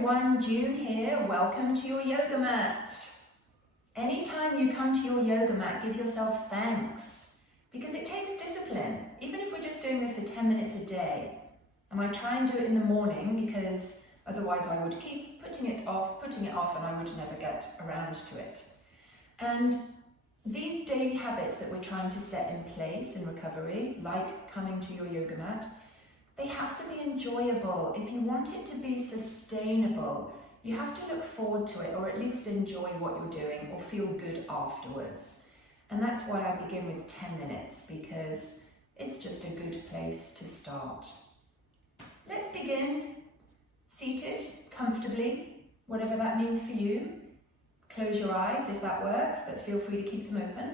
everyone, June here. Welcome to your yoga mat. Anytime you come to your yoga mat, give yourself thanks because it takes discipline. Even if we're just doing this for 10 minutes a day, and I try and do it in the morning because otherwise I would keep putting it off, and I would never get around to it. And these daily habits that we're trying to set in place in recovery, like coming to your yoga mat, they have to be enjoyable. If you want it to be sustainable, you have to look forward to it, or at least enjoy what you're doing or feel good afterwards. And that's why I begin with 10 minutes, because it's just a good place to start. Let's begin seated comfortably, whatever that means for you. Close your eyes if that works, but feel free to keep them open.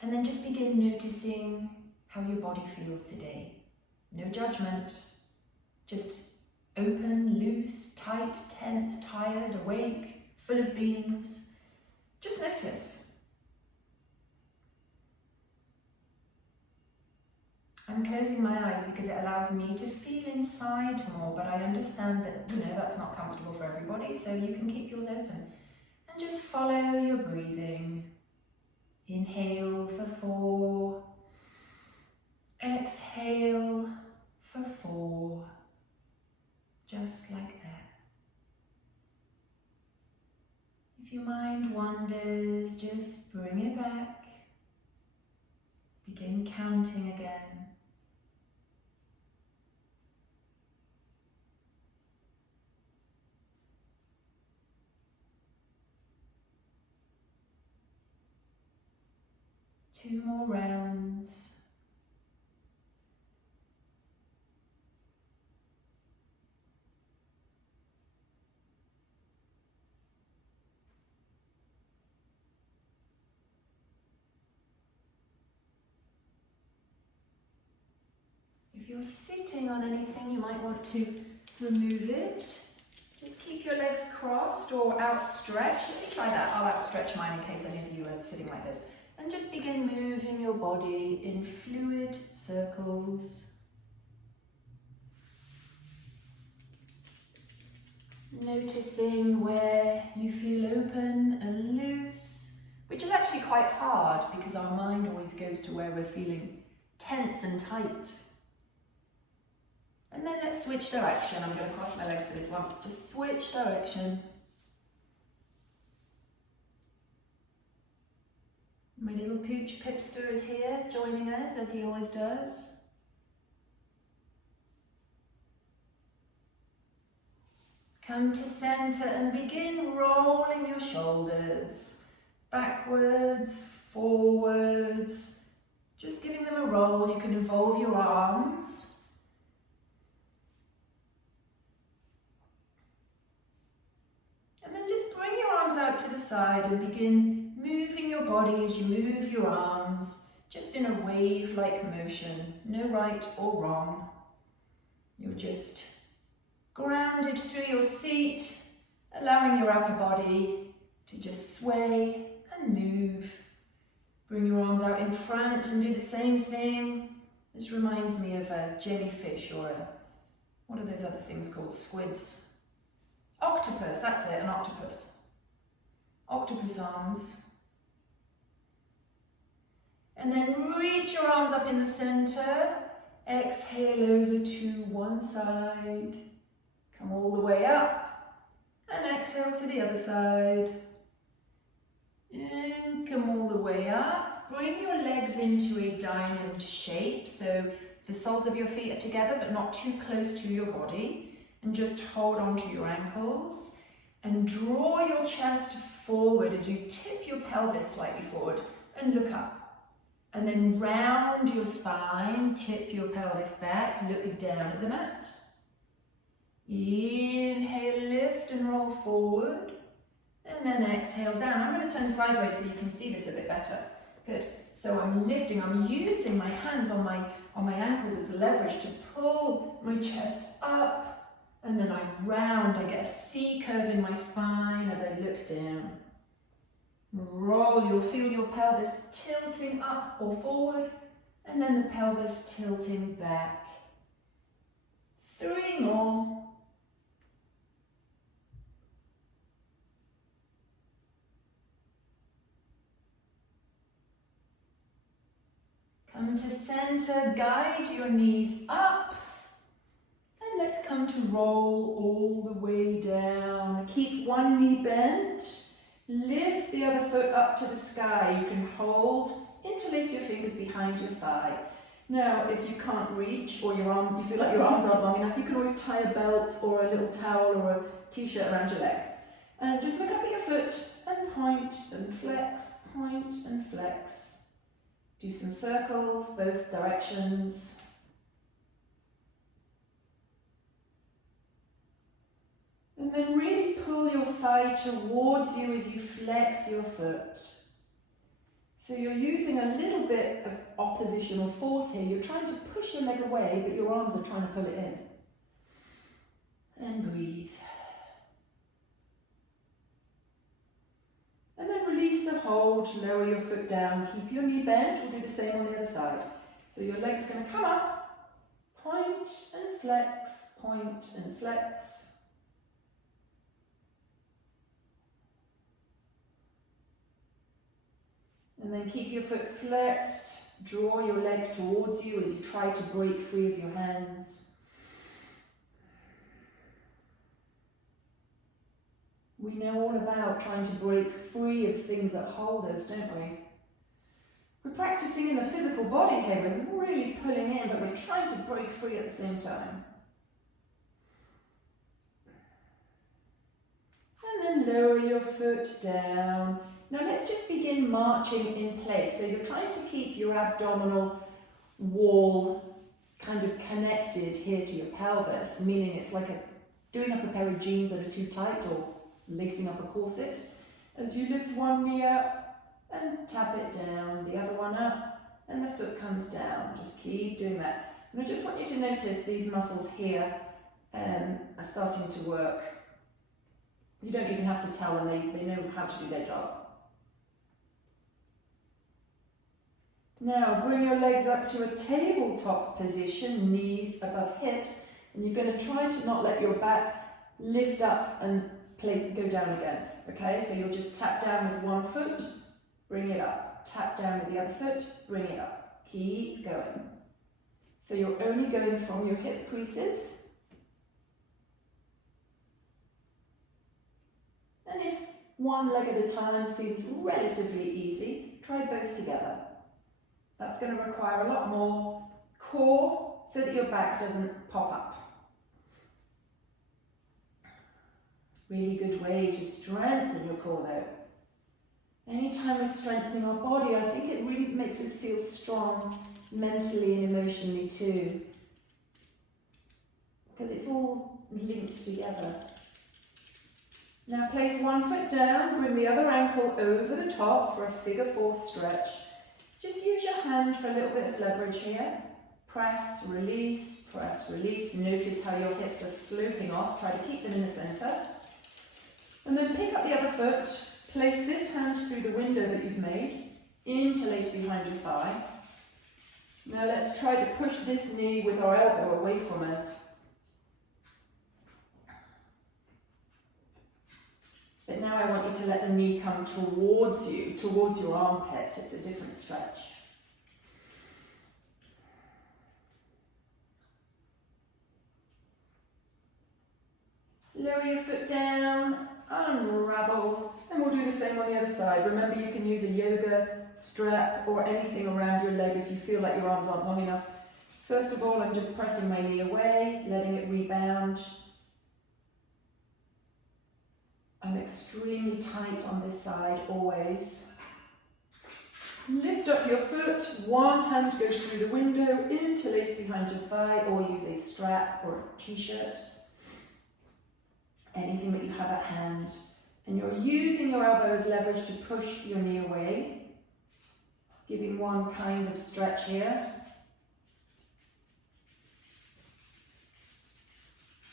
And then just begin noticing how your body feels today. No judgment, just open, loose, tight, tense, tired, awake, full of beans. Just notice. I'm closing my eyes because it allows me to feel inside more, but I understand that, that's not comfortable for everybody, so you can keep yours open. And just follow your breathing. Inhale for 4. Exhale for 4. Just like that. If your mind wanders, just bring it back. Begin counting again. Two more rounds. If you're sitting on anything, you might want to remove it. Just keep your legs crossed or outstretched. Let me try that. I'll outstretch mine in case any of you are sitting like this. And just begin moving your body in fluid circles. Noticing where you feel open and loose, which is actually quite hard because our mind always goes to where we're feeling tense and tight. And then let's switch direction. I'm going to cross my legs for this one. Just switch direction. My little pooch Pipster is here joining us as he always does. Come to center and begin rolling your shoulders backwards, forwards, just giving them a roll. You can involve your arms. And then just bring your arms out to the side and begin moving your body as you move your arms, just in a wave-like motion, no right or wrong. You're just grounded through your seat, allowing your upper body to just sway and move. Bring your arms out in front and do the same thing. This reminds me of a jellyfish or what are those other things called? Squids. Octopus, that's it, an octopus. Octopus arms. And then reach your arms up in the center. Exhale over to one side. Come all the way up. And exhale to the other side. And come all the way up. Bring your legs into a diamond shape. So the soles of your feet are together but not too close to your body. And just hold on to your ankles. And draw your chest forward as you tip your pelvis slightly forward and look up. And then round your spine, tip your pelvis back, look down at the mat. Inhale, lift and roll forward. And then exhale down. I'm going to turn sideways so you can see this a bit better. Good. So I'm lifting, I'm using my hands on my ankles as leverage to pull my chest up. And then I round, I get a C curve in my spine as I look down. Roll, you'll feel your pelvis tilting up or forward, and then the pelvis tilting back. 3 more. come to center, guide your knees up. And let's come to roll all the way down. Keep one knee bent. Lift the other foot up to the sky. You can hold, interlace your fingers behind your thigh. Now, if you can't reach or you feel like your arms aren't long enough, you can always tie a belt or a little towel or a t-shirt around your leg. And just look up at your foot and point and flex, point and flex. Do some circles, both directions. And then really pull your thigh towards you as you flex your foot. So you're using a little bit of oppositional force here. You're trying to push your leg away, but your arms are trying to pull it in. And breathe. And then release the hold, lower your foot down, keep your knee bent. We'll do the same on the other side. So your leg's going to come up, point and flex, point and flex. And then keep your foot flexed, draw your leg towards you as you try to break free of your hands. We know all about trying to break free of things that hold us, don't we? We're practicing in the physical body here, we're really pulling in, but we're trying to break free at the same time. And then lower your foot down. Now let's just begin marching in place. So you're trying to keep your abdominal wall kind of connected here to your pelvis, meaning it's like doing up a pair of jeans that are too tight or lacing up a corset. As you lift one knee up and tap it down, the other one up, and the foot comes down. Just keep doing that. And I just want you to notice these muscles here are starting to work. You don't even have to tell them, they know how to do their job. Now bring your legs up to a tabletop position, knees above hips, and you're going to try to not let your back lift up and go down again. Okay, so you'll just tap down with one foot, bring it up. Tap down with the other foot, bring it up. Keep going. So you're only going from your hip creases. And if one leg at a time seems relatively easy, try both together. That's going to require a lot more core so that your back doesn't pop up. Really good way to strengthen your core though. Anytime we're strengthening our body, I think it really makes us feel strong mentally and emotionally too. Because it's all linked together. Now place one foot down, bring the other ankle over the top for a figure four stretch. Just use your hand for a little bit of leverage here. Press, release, press, release. Notice how your hips are sloping off. Try to keep them in the centre. And then pick up the other foot. Place this hand through the window that you've made. Interlace behind your thigh. Now let's try to push this knee with our elbow away from us. But now I want you to let the knee come towards you, towards your armpit. It's a different stretch. Lower your foot down, unravel, and we'll do the same on the other side. Remember, you can use a yoga strap or anything around your leg if you feel like your arms aren't long enough. First of all, I'm just pressing my knee away, letting it rebound. I'm extremely tight on this side, always. Lift up your foot, one hand goes through the window, interlace behind your thigh, or use a strap or a t-shirt. Anything that you have at hand. And you're using your elbow as leverage to push your knee away. Giving one kind of stretch here.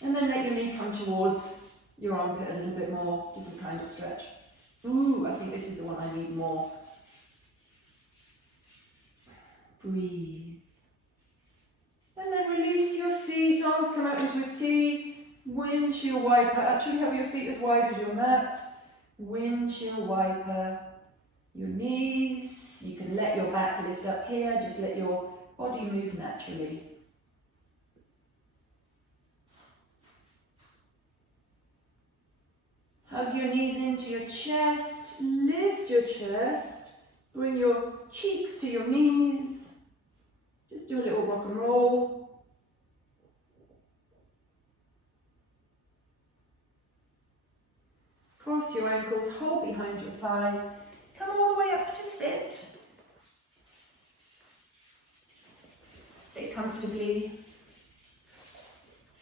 And then let your knee come towards your armpit a little bit more, different kind of stretch. Ooh, I think this is the one I need more. Breathe. And then release your feet, arms come out into a T. Windshield wiper, actually have your feet as wide as your mat. Windshield wiper. Your knees, you can let your back lift up here, just let your body move naturally. Hug your knees into your chest, lift your chest, bring your cheeks to your knees. Just do a little rock and roll. Cross your ankles, hold behind your thighs. Come all the way up to sit. Sit comfortably.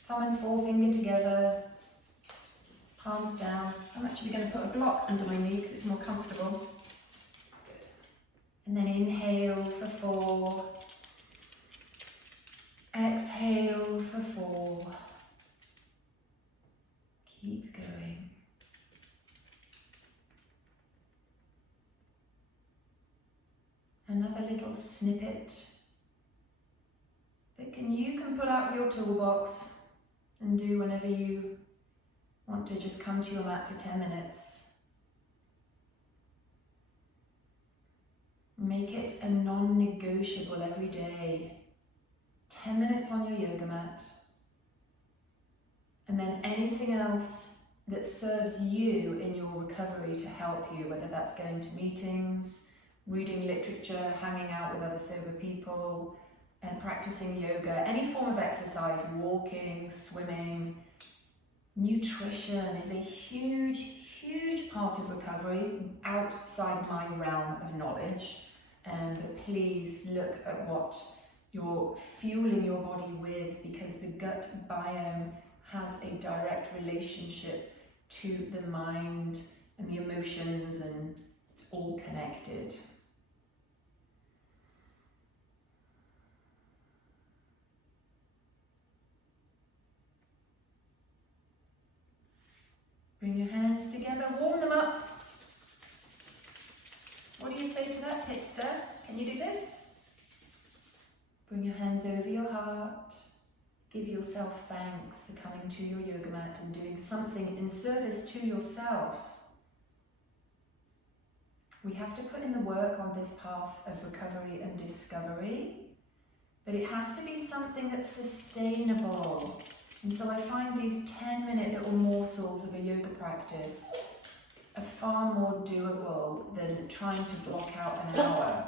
Thumb and forefinger together. Palms down. I'm actually going to put a block under my knee because it's more comfortable. Good. And then inhale for 4. Exhale for 4. Keep going. Another little snippet that you can pull out of your toolbox and do whenever you want to just come to your mat for 10 minutes. Make it a non-negotiable every day. 10 minutes on your yoga mat. And then anything else that serves you in your recovery to help you, whether that's going to meetings, reading literature, hanging out with other sober people, and practicing yoga, any form of exercise, walking, swimming. Nutrition is a huge, huge part of recovery outside my realm of knowledge. But please look at what you're fueling your body with, because the gut biome has a direct relationship to the mind and the emotions, and it's all connected. Bring your hands together, warm them up. What do you say to that, Pitster? Can you do this? Bring your hands over your heart. Give yourself thanks for coming to your yoga mat and doing something in service to yourself. We have to put in the work on this path of recovery and discovery, but it has to be something that's sustainable. And so I find these 10-minute little morsels of a yoga practice are far more doable than trying to block out an hour,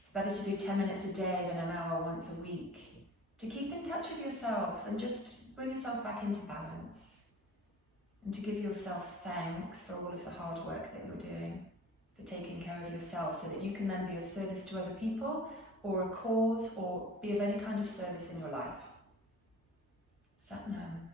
It's better to do 10 minutes a day than an hour once a week. To keep in touch with yourself and just bring yourself back into balance. And to give yourself thanks for all of the hard work that you're doing, for taking care of yourself, so that you can then be of service to other people, or a cause, or be of any kind of service in your life. Sat Nam.